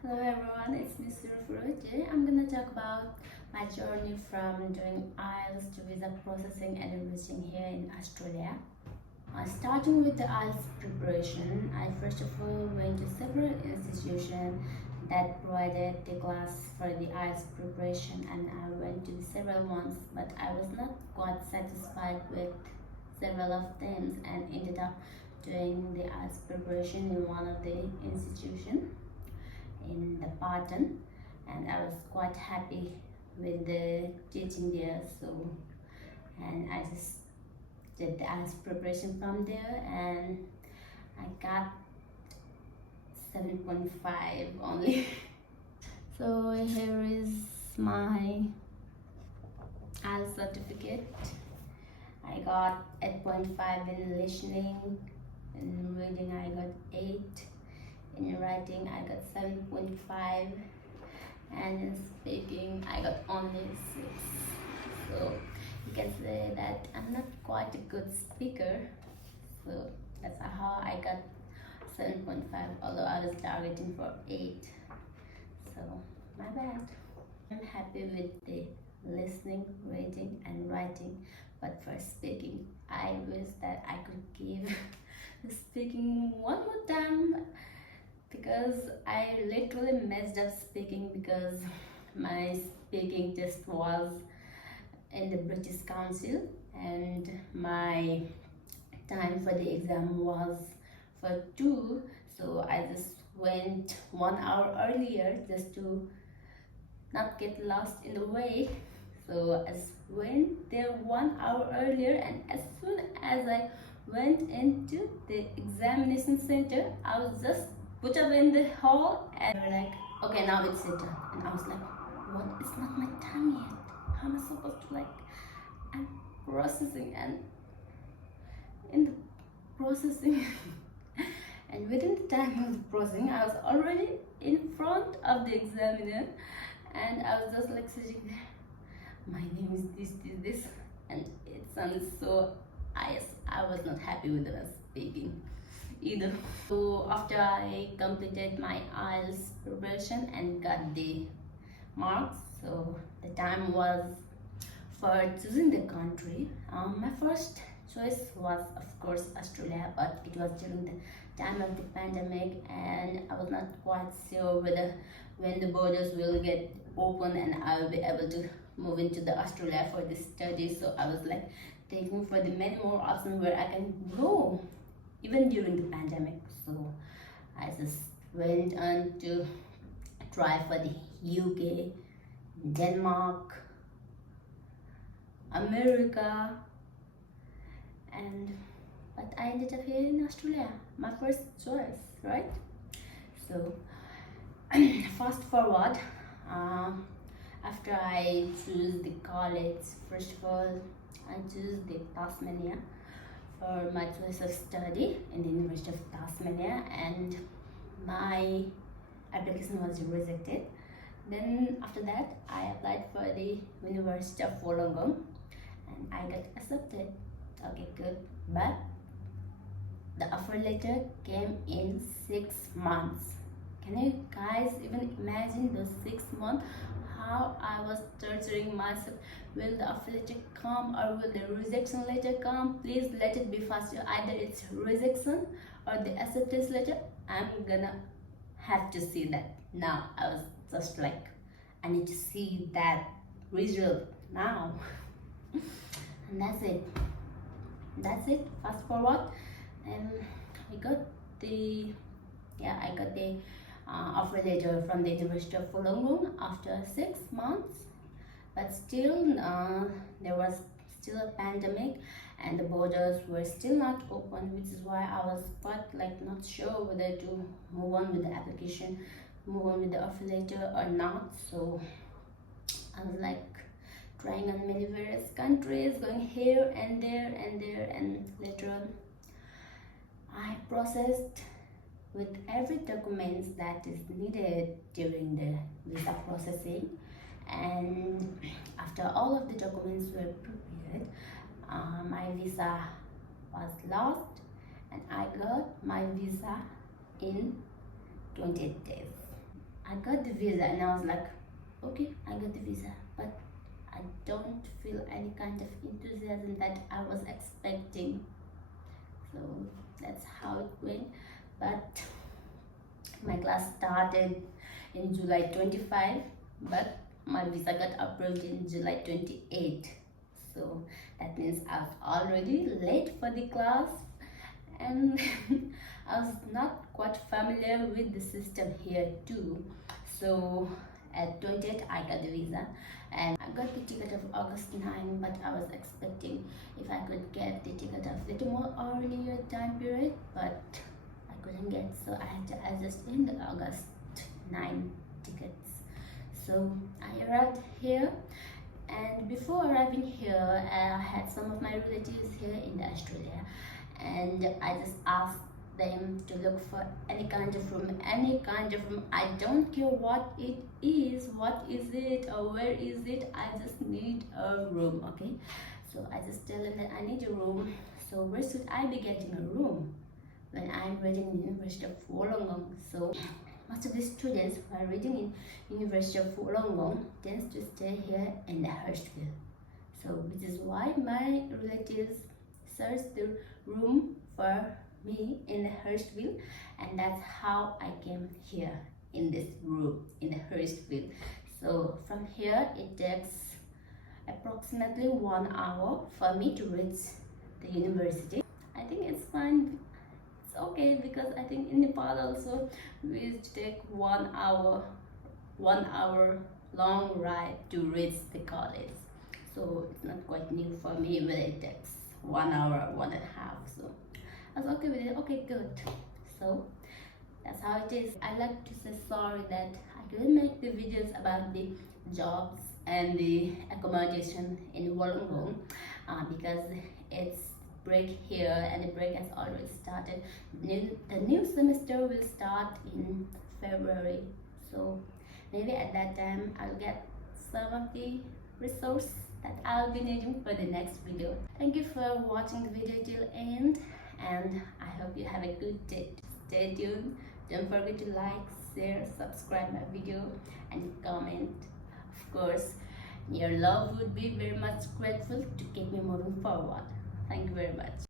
Hello everyone, it's Miss Surafuro. Today I'm gonna talk about my journey from doing IELTS to visa processing and reaching here in Australia. Starting with the IELTS preparation, I first of all went to several institutions that provided the class for the IELTS preparation, and I went to several ones, but I was not quite satisfied with several of them and ended up doing the IELTS preparation in one of the institutions in the Barton, and I was quite happy with the teaching there. So, and I just did the IELTS preparation from there, and I got 7.5 only. So here is my IELTS certificate. I got 8.5 in listening, in reading I got 8, in writing I got 7.5, and in speaking I got only 6. So you can say that I'm not quite a good speaker, so that's how I got 7.5, although I was targeting for 8. So my bad. I'm happy with the listening, reading and writing, but for speaking I wish that I could give the speaking one more time, because I literally messed up speaking, because my speaking test was in the British Council and my time for the exam was for 2, so I just went 1 hour earlier just to not get lost in the way. So I just went there 1 hour earlier, and as soon as I went into the examination center, I was just put up in the hall and they were like, okay, now it's your turn. And I was like, what? It's not my time yet. How am I supposed to, I'm processing, and in the processing and within the time of the processing I was already in front of the examiner, and I was just like sitting there, my name is this, and it sounded so, I was not happy with the speaking either. So after I completed my IELTS preparation and got the marks, so the time was for choosing the country. My first choice was of course Australia, but it was during the time of the pandemic, and I was not quite sure whether when the borders will get open and I will be able to move into the Australia for the study. So I was like thinking for the many more options where I can go even during the pandemic. So I just went on to try for the UK, Denmark, America, and but I ended up here in Australia, my first choice, right? So fast forward, after I choose the college, first of all I choose the Tasmania for my choice of study in the University of Tasmania, and my application was rejected. Then after that I applied for the University of Wollongong and I got accepted. Okay, good. But the offer letter came in 6 months. Can you guys even imagine those 6 months? How I was torturing myself. Will the offer letter come or will the rejection letter come? Please let it be faster. Either it's rejection or the acceptance letter. I'm gonna have to see that now. I was just like, I need to see that result now. And that's it. Fast forward, and I got the offer letter from the University of Wollongong after 6 months, but still there was still a pandemic and the borders were still not open, which is why I was quite not sure whether to move on with the application, move on with the offer letter or not. So I was trying on many various countries, going here and there and there, and later on I processed with every document that is needed during the visa processing. And after all of the documents were prepared, my visa was lost, and I got my visa in 28 days. I got the visa and I was like, okay, I got the visa, but I don't feel any kind of enthusiasm that I was expecting. So that's how it went. But my class started in July 25, but my visa got approved in July 28. So that means I was already late for the class, and I was not quite familiar with the system here too. So at 28 I got the visa and I got the ticket of August 9, but I was expecting if I could get the ticket of little more earlier time period, but I couldn't get, so I had to adjust in the August 9 tickets. So I arrived here, and before arriving here I had some of my relatives here in Australia, and I just asked them to look for any kind of room. I don't care what it is, what is it or where is it, I just need a room. Okay, so I just tell them that I need a room. So where should I be getting a room when I'm reading in University of Wollongong? So most of the students who are reading in University of Wollongong tends to stay here in the Hurstville. So which is why my relatives searched the room for me in the Hurstville, and that's how I came here in this room in the Hurstville. So from here it takes approximately 1 hour for me to reach the university. I think it's fine, it's okay, because I think in Nepal also we used to take 1 hour long ride to reach the college. So it's not quite new for me when it takes 1 hour, 1.5. So I was okay with it. Okay, good. So that's how it is. I like to say sorry that I couldn't make the videos about the jobs and the accommodation in Wollongong because it's break here and the break has already started. The new semester will start in February, so maybe at that time I'll get some of the resource that I'll be needing for the next video. Thank you for watching the video till end, and I hope you have a good day. Stay tuned. Don't forget to like, share, subscribe my video and comment. Of course, your love would be very much grateful to keep me moving forward. Thank you very much.